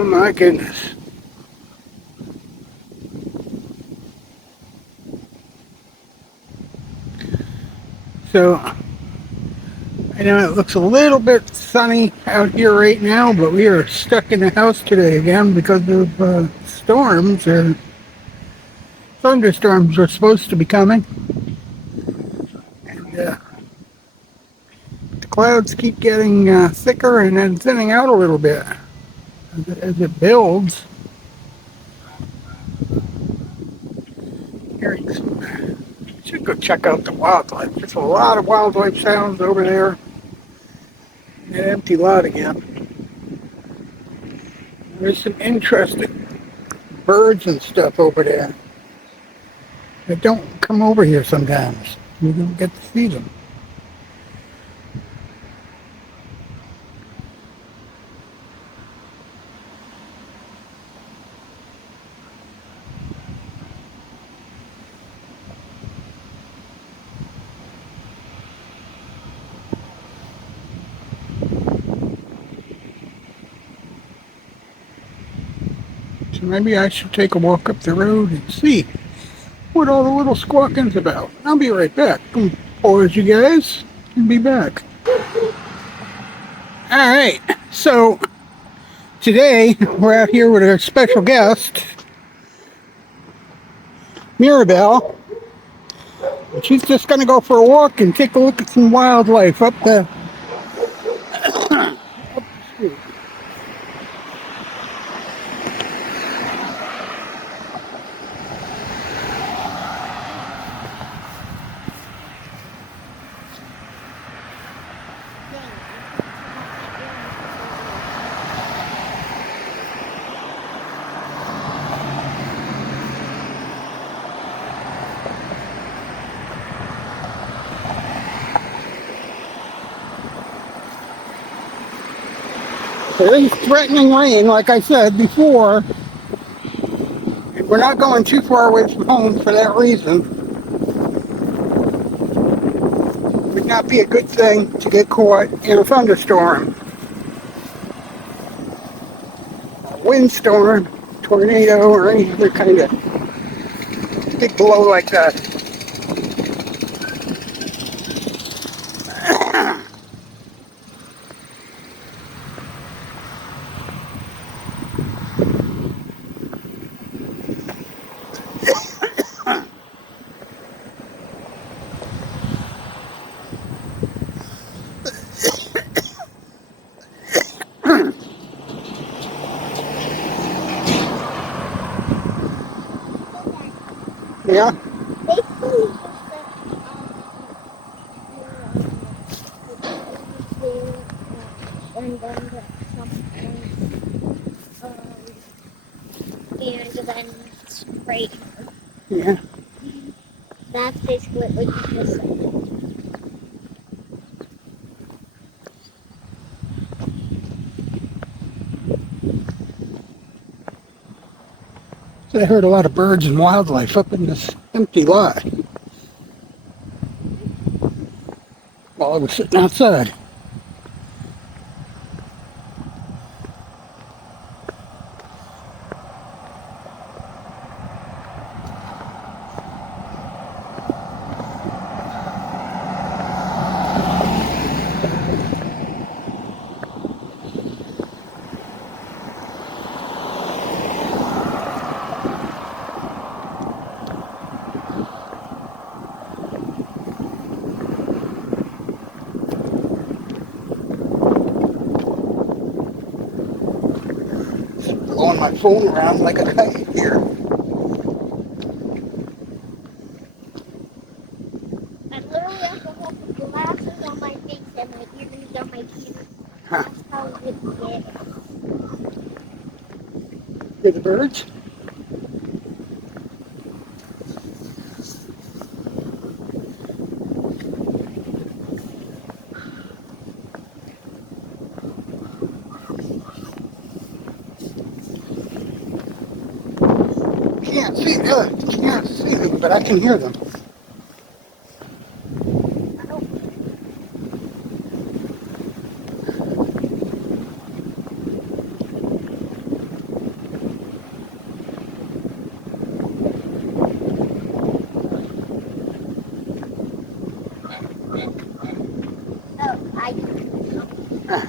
Oh my goodness. So, I know it looks a little bit sunny out here right now, but we are stuck in the house today again because of storms or thunderstorms are supposed to be coming. And the clouds keep getting thicker and then thinning out a little bit as it builds. Hearing some, should go check out the wildlife. There's a lot of wildlife sounds over there. An empty lot again. There's some interesting birds and stuff over there that don't come over here sometimes. You don't get to see them. So maybe I should take a walk up the road and see what all the little squawking's about. I'll be right back. Pause you guys and be back. Alright, so today we're out here with our special guest, Mirabelle. And she's just going to go for a walk and take a look at some wildlife up the street. There is threatening rain, like I said before. And we're not going too far away from home for that reason. It would not be a good thing to get caught in a thunderstorm, a windstorm, tornado, or any other kind of big blow like that. Yeah. And then and then spray. Yeah. That's basically what you just said. So I heard a lot of birds and wildlife up in this empty lot while I was sitting outside. Blowing my phone around like a kite here. I literally have to hold the glasses on my face and my earrings on my ears. Huh. That's how it gets. Hear the birds? Can't see them, but I can hear them. Look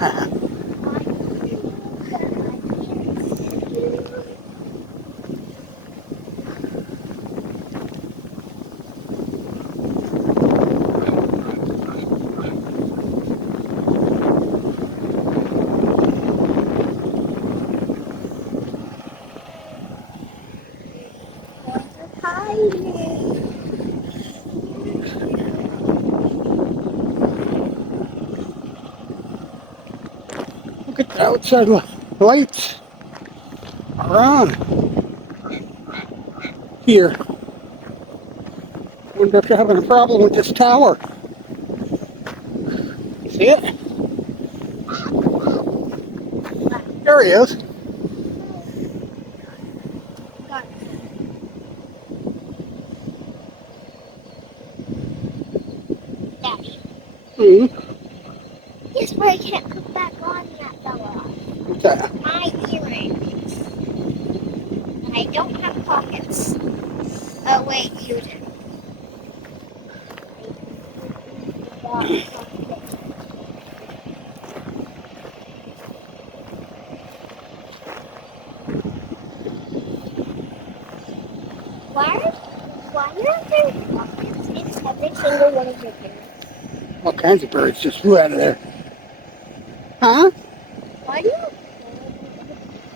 at the outside lights are on here. Wonder if they're having a problem with this tower. See it? There he is. Daddy. Mm-hmm. Here's where I can't put back on that fella. What's that? My earrings. And I don't have pockets. Oh wait, you do. Why are there pockets in every single one of your earrings? All kinds of birds just flew out of there. Huh? Why do you have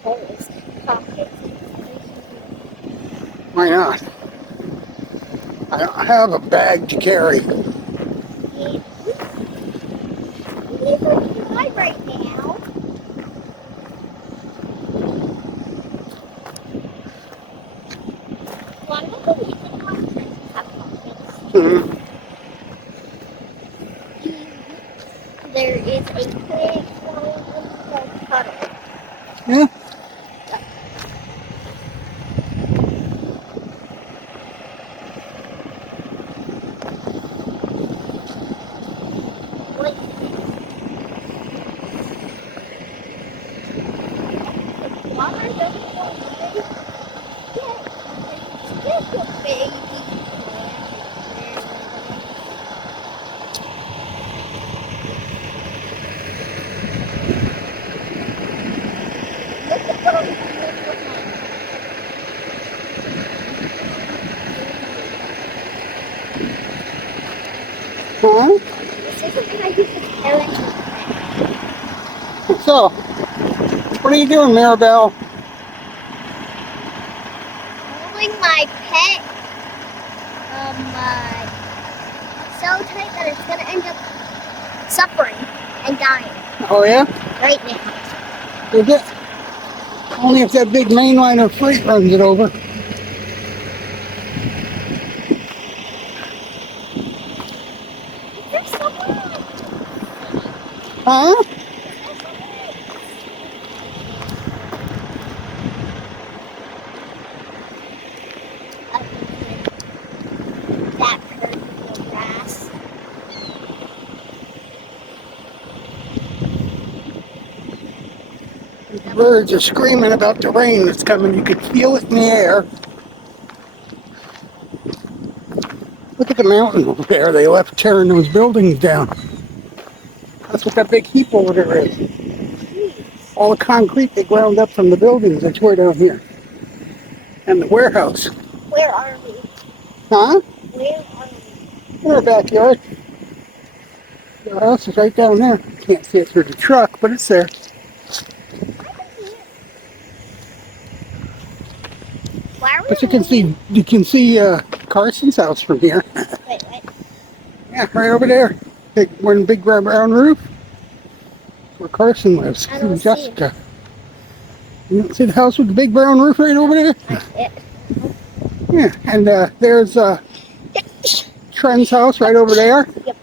holes, pockets in every Why not? I don't have a bag to carry. single one? These are dry right now. One of the reasons why dresses have pockets. Mm-hmm. There is a big one cutter. Yeah. Water doesn't go away. Yeah, it's just a baby plant. Look at what I'm doing with my Huh? This isn't how you prepare it. So, what are you doing, Maribel? Holding my pet so tight that it's gonna end up suffering and dying Oh, yeah? right now. Is it? Only if that big main line of freight runs it over. There's someone. Huh? That curtain of grass. The birds are screaming about the rain that's coming. You could feel it in the air. Look at the mountain over there. They left tearing those buildings down. That's what that big heap over there is. All the concrete they ground up from the buildings they tore down here. And the warehouse. Where are we? Huh? Where are we? In our backyard. The house is right down there. Can't see it through the truck, but it's there. Why are we But you can see Carson's house from here. Wait, what? Yeah, right over there. One big brown roof. Where Carson lives. I don't And see Jessica. You don't see the house with the big brown roof right over there? That's it. Yeah, and there's Trent's house right over there. Yep.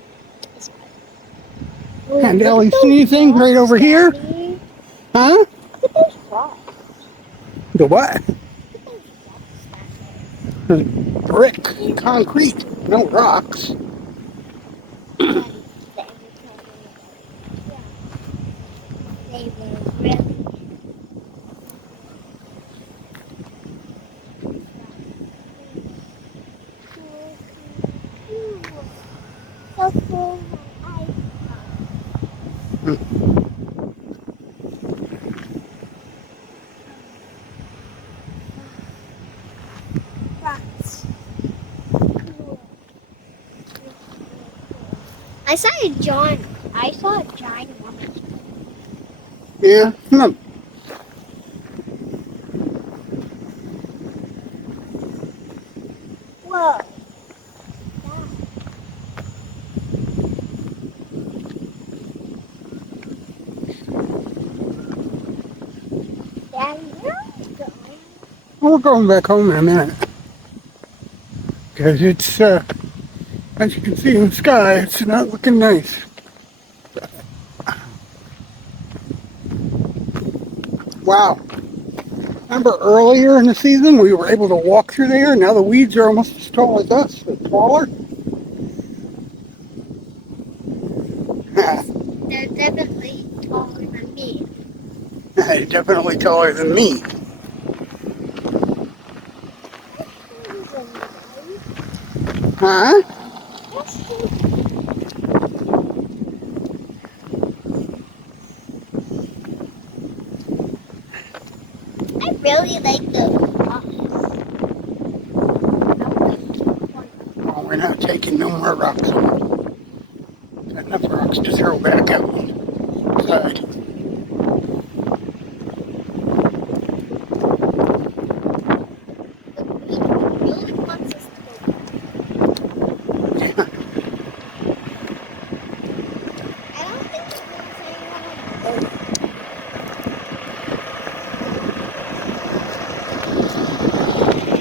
And Ellie sneezing right over here. Daddy. Huh? Look at those rocks. The what? Look at those rocks. Brick, concrete, no rocks. They were really so cool. I saw a giant. I saw a giant woman. Yeah. No. Whoa. Daddy, where are you going? We're going back home in a minute. Because it's, as you can see in the sky, it's not looking nice. Wow. Remember earlier in the season we were able to walk through there? Now the weeds are almost as tall as us, or taller. They're definitely taller than me. Definitely taller than me. Huh? I really like the rocks. Oh, we're not taking no more rocks. Got enough rocks to throw back outside. Really wants us to go. I don't think it wants anyone on the boat.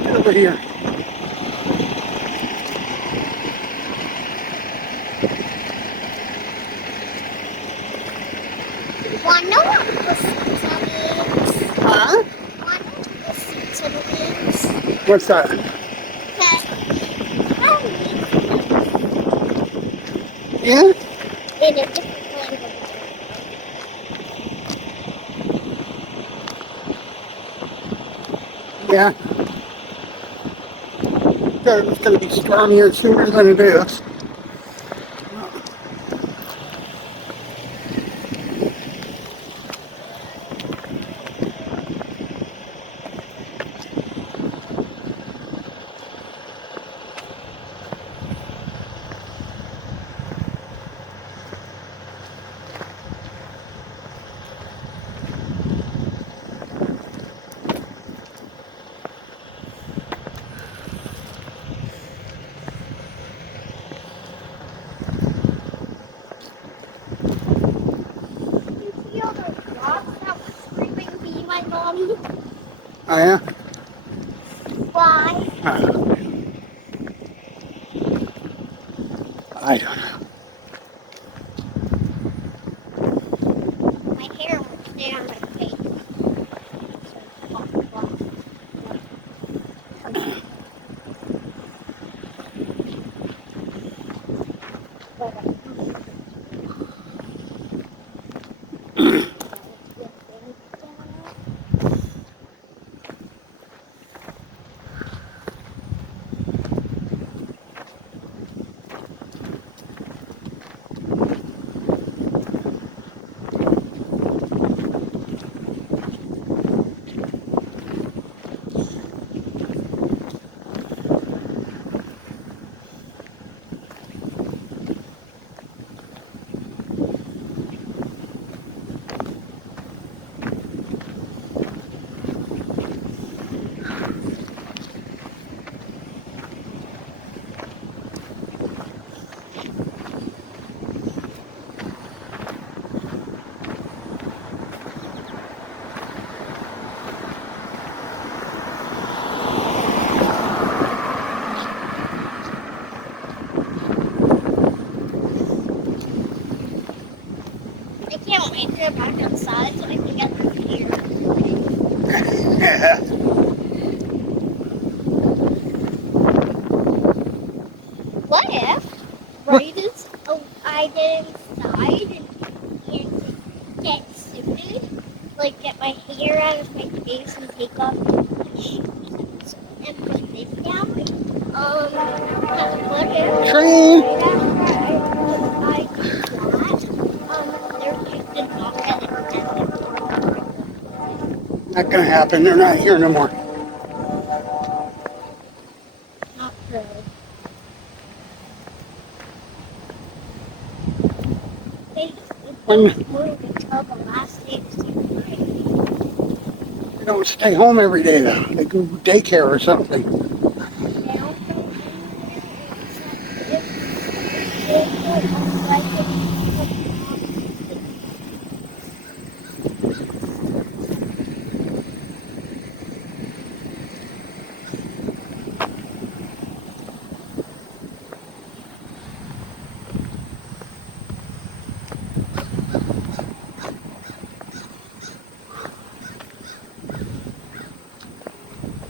Get over here. Wanna know what placenta means? Huh? Wanna know what placenta means? What's that? That means Yeah? in a different language. Yeah. It's going to be stormier sooner than it is. You see all those rocks that were screaming, "Be my mommy"? Oh, yeah? Why? I don't know. My hair won't stay on my face. I can't wait to go back outside so I can get this hair. What if right as I get inside and get suited, like get my hair out of my face and take off my shoes and put this down? What if Train! right after I do that, they're kicked and knocked at it and Not going to happen. They're not here no more. not really. When going until the last day of summer break. they don't stay home every day though. They go to daycare or something. They don't go anywhere except if they put a blanket on the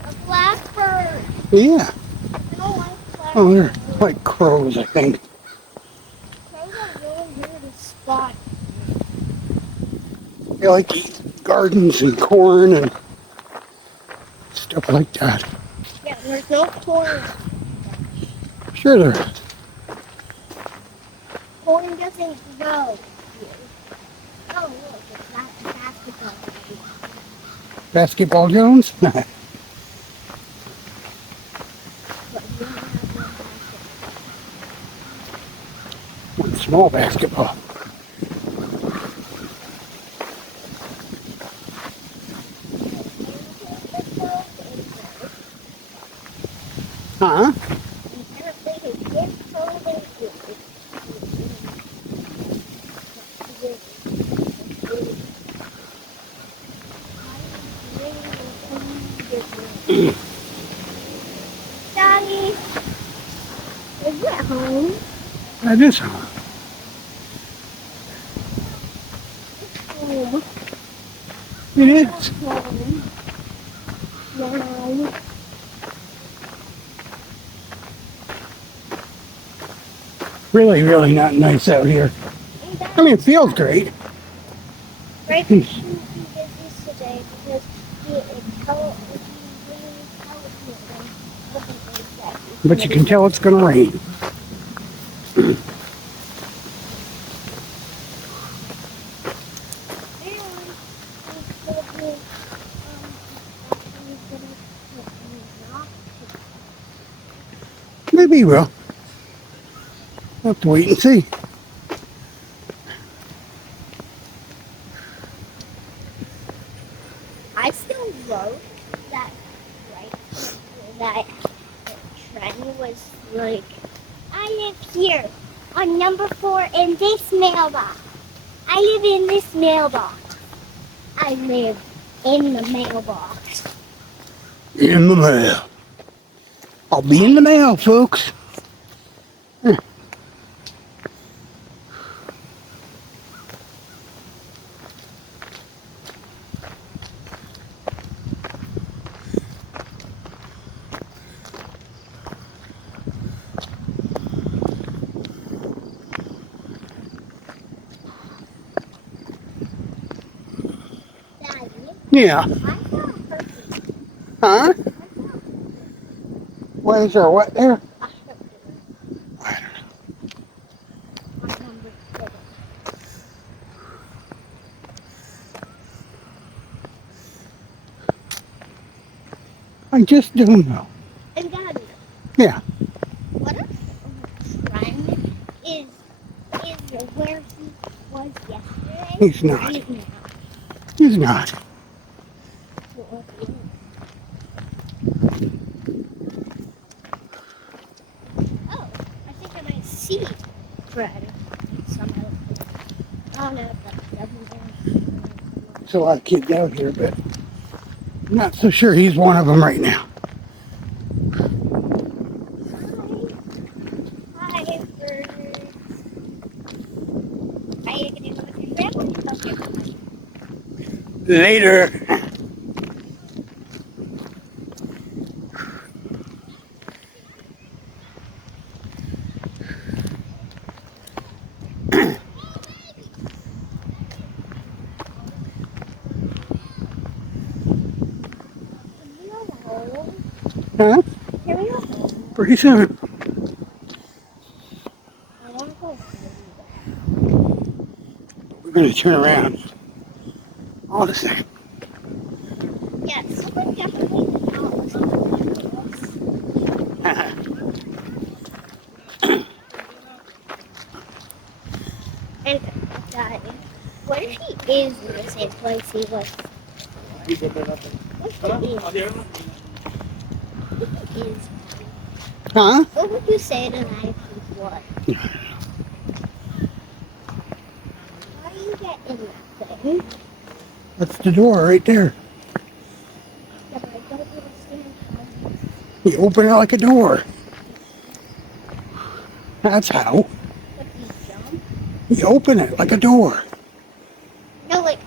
a blackbird. Yeah. I don't like Oh, they're blackbirds. like crows, I think. Crows are really weird to spot. They like to eat gardens and corn and stuff like that. Yeah, there's no corn. Sure there is. Corn doesn't grow here. Oh, look, it's not a basketball. Basketball Jones? But we don't have one basketball. One small basketball. Huh? Daddy, is it home? That is home. Home. It is. Home. Now. Really, really not nice out here. I mean, it feels great. Right, we shouldn't be busy today because But you can tell it's going to rain. Maybe he will. We'll have to wait and see. I still wrote that, right, that trend was like, I live here on number 4 in this mailbox. I live in this mailbox. I live in the mailbox. In the mail. I'll be in the mail, folks. Daddy, Yeah. I saw a person. Huh? Why is there what there? I saw a I don't know. person on number 7. I just don't know. And Daddy, Yeah. what if trend is where he was yesterday? He's not. He's now. He's not. What if he is? Oh, I think I might see Fred some other place. I don't know if that's Belleville. There's a lot of kids out here, but I'm not so sure he's one of them right now. Hi, birds. How you gonna go with your family? Okay, bye. Later. Can we go home? Huh? Can we go home? Pretty soon. I want to go home. We're going to turn around. All the same. Yeah, someone definitely did not listen to us. And Daddy. What if he is in the same place he was? What if he is? Huh? What would you say to that if he was? How do you get in that thing? That's the door right there. Yeah, but I don't understand how You open it like a door. That's how. if you jump. You open it like a door. No, like,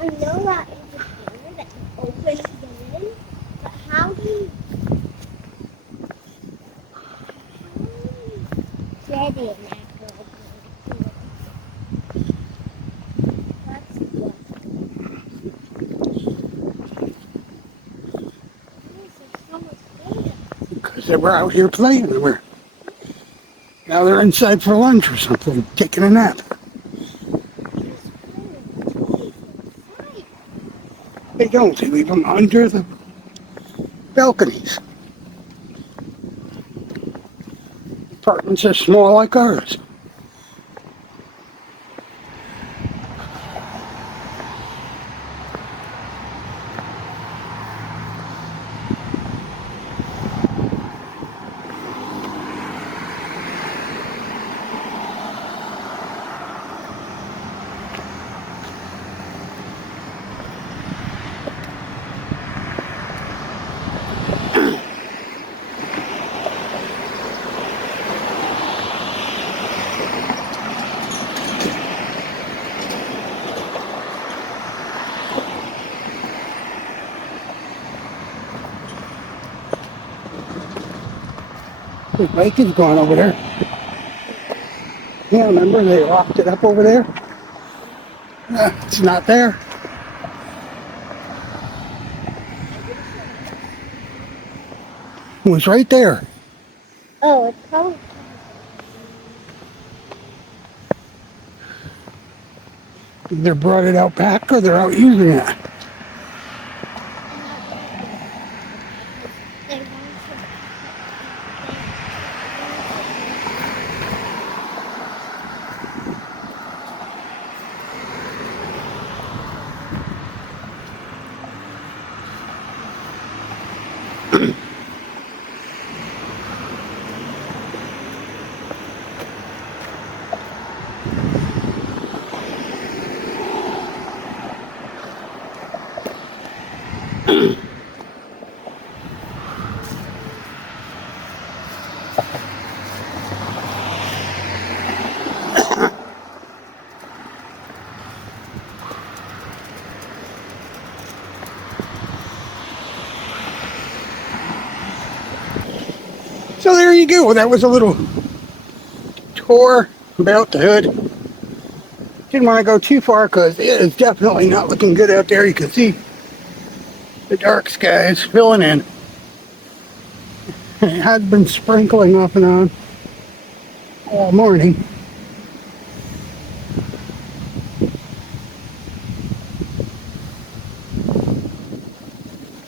I know that is a door that you open to go in, but how do you get in after opening the door? That's what. There's so much there. Because they were out here playing. Now they're inside for lunch or something, taking a nap. They don't. They leave them under the balconies. Apartments are small like ours. The bike is gone over there. Yeah, remember they locked it up over there? It's not there. It was right there. Oh, it's probably. Either brought it out back or they're out using it. They want So there you go. That was a little tour about the hood. Didn't want to go too far because it is definitely not looking good out there. You can see the dark skies filling in. It had been sprinkling off and on all morning.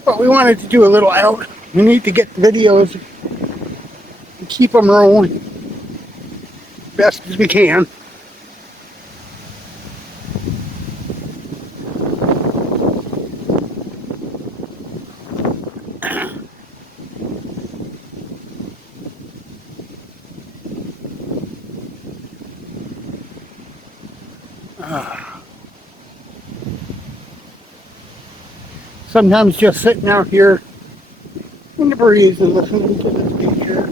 But we wanted to do a little out. We need to get the videos and keep them rolling best as we can. Sometimes just sitting out here in the breeze and listening to the nature.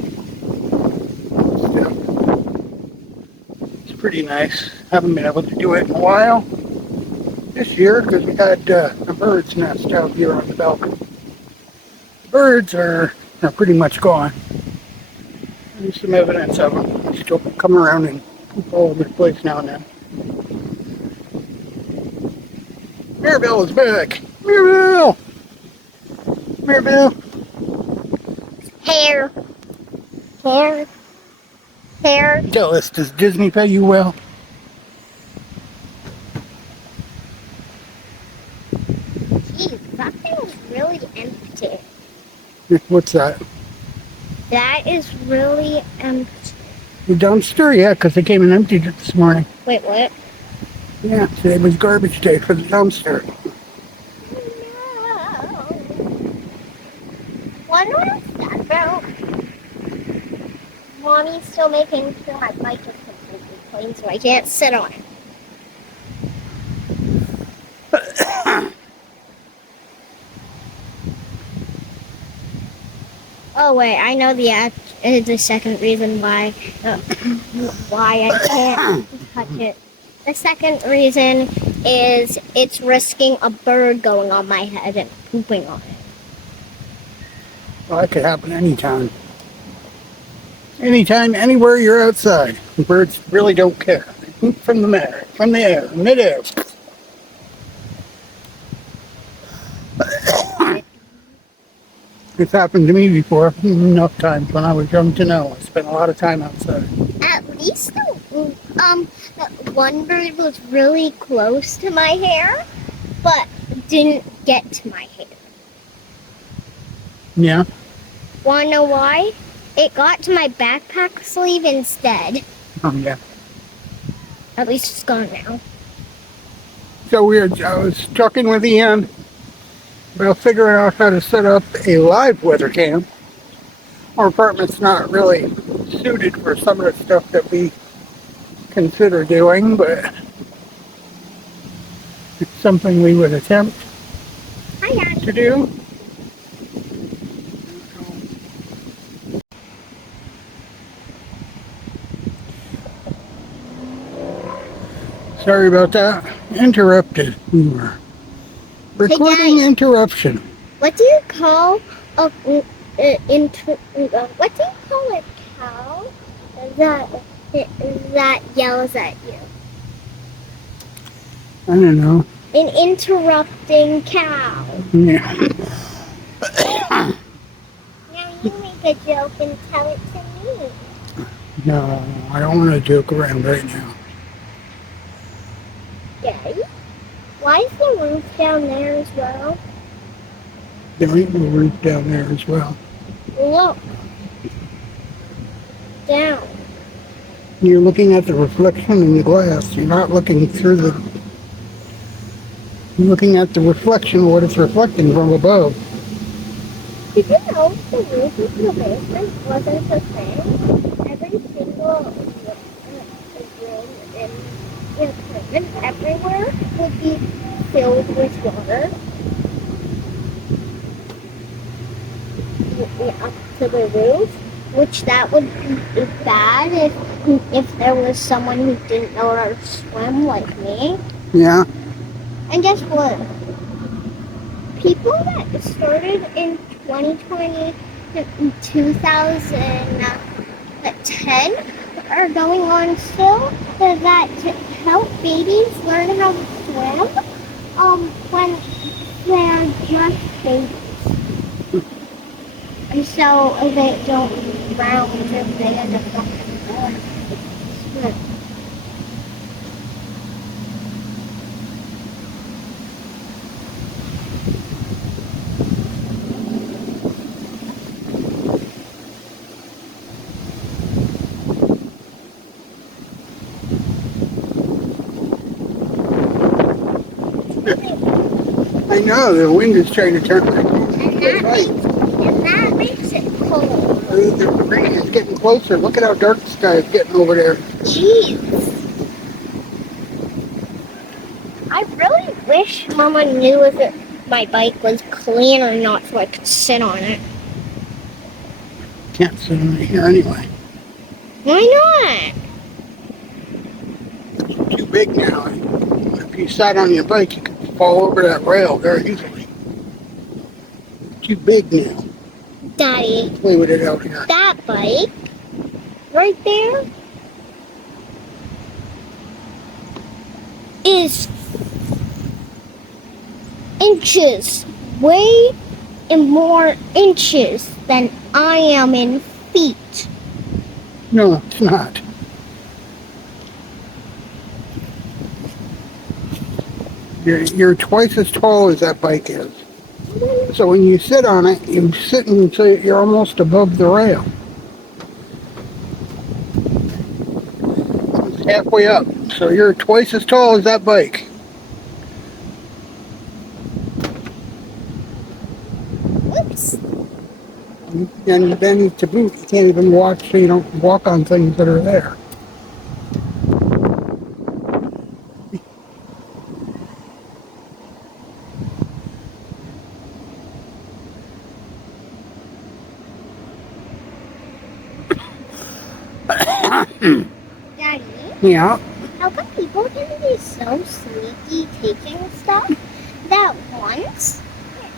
It's pretty nice. Haven't been able to do it in a while this year because we had a bird's nest out here on the balcony. The birds are pretty much gone. There's some evidence of them. They still come around and poop all over the place now and then. Mirabelle is back. Mirabelle! Mirabelle! hair. Tell us, does Disney pay you well? Geez, that thing is really empty. What's that? That is really empty. The dumpster? Yeah, because they came and emptied it this morning. Wait, what? Yeah, today was garbage day for the dumpster. No. Wonder what's that about? Mommy's still making sure my bike is completely clean so I can't sit on it. Oh wait, I know the second reason why I can't touch it. The second reason is it's risking a bird going on my head and pooping on it. Well, that could happen anytime. Anytime, anywhere you're outside. Birds really don't care. They poop from the air, mid-air. It's happened to me before, enough times when I was young to know. I spent a lot of time outside. At least the one bird was really close to my hair, but didn't get to my hair. Yeah? Wanna know why? It got to my backpack sleeve instead. Oh, yeah. At least it's gone now. So I was talking with Ian about figuring out how to set up a live weather cam. Our apartment's not really suited for some of the stuff that we consider doing, but it's something we would attempt Hi, Daddy. to do. Sorry about that. Interrupted. We were recording guys. interruption. What do you call a what do you call a cow that yells at you? I don't know. An interrupting cow. Yeah. Now you make a joke and tell it to me. No, I don't want to joke around right now. Okay. Why is the roof down there as well? There ain't no roof down there as well. Look. Down. You're looking at the reflection in the glass. You're not looking through the... You're looking at the reflection of what it's reflecting from above. Did you know the roof of the basement wasn't the same? Every single room in the apartment everywhere would be filled with water. Up to the roof, which that would be bad if there was someone who didn't know how to swim like me. Yeah. And guess what? People that started in 2020 and 2010 are going on still that to help babies learn how to swim when they're just babies. And so they don't drown if they end up not swim. I know, the wind is trying to turn back. And that makes it cold. The rain is getting closer. Look at how dark the sky is getting over there. Jeez. I really wish Mama knew if my bike was clean or not so I could sit on it. Can't sit on it here anyway. Why It's too big now. If you sat on your bike, you could fall over that rail very easily. It's too big now. not? Daddy, Play with it out here. that bike right there is inches, way and more inches than I am in feet. No, it's not. You're twice as tall as that bike is. So when you sit on it, you sit until you're almost above the rail. It's halfway up. So you're twice as tall as that bike. Whoops. And then to boot, you can't even walk, so you don't walk on things that are there. Daddy, Yeah. how come people can be so sneaky taking stuff that once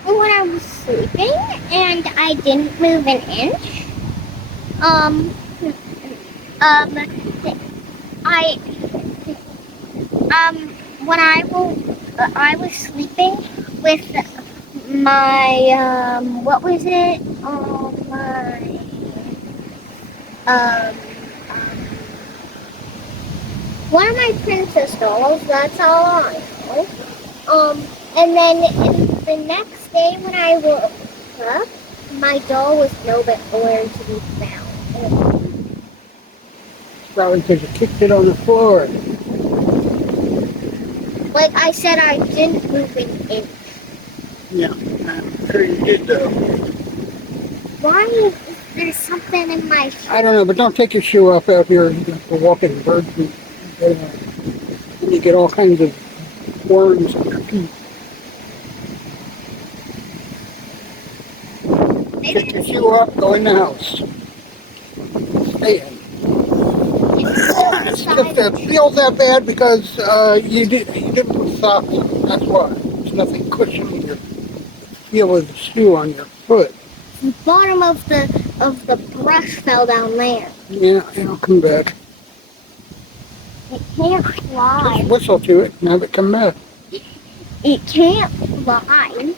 when I was sleeping and I didn't move an inch, um, I, when I was sleeping with my, what was it? My, um, one of my princess dolls, that's all I know. And then the next day when I woke up, my doll was nowhere to be found. Probably because you kicked it on the floor. Like I said, I didn't move an inch. Yeah, I'm sure you did though. Why is there something in my shoe? I don't know, but don't take your shoe off out here. You have to walk in bird feet. And you get all kinds of worms on your feet. Take your shoe off, go in the house. Stay in. It's just that it feels that bad because you didn't put socks on. That's why. There's nothing cushioning your feel of the shoe on your foot. The bottom of the brush fell down there. Yeah, it'll come back. It can't fly. Just whistle to it and have it come back. It can't fly.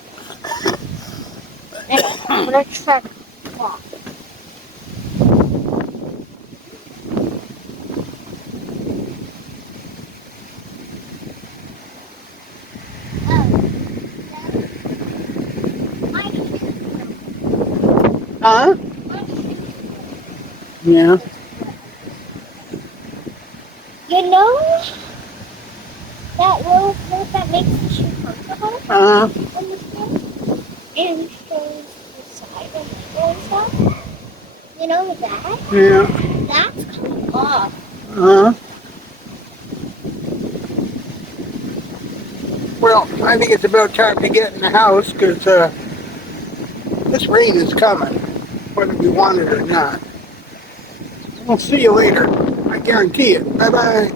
I'm gonna try to fly. Huh? Yeah. You know that little coat that makes the shoe comfortable Uh-huh. on the foot and shows the side and middle and stuff? You know that? Yeah. That's coming off. Uh-huh. Well, I think it's about time to get in the house because this rain is coming, whether we want it or not. We'll see you later. I guarantee it. Bye-bye.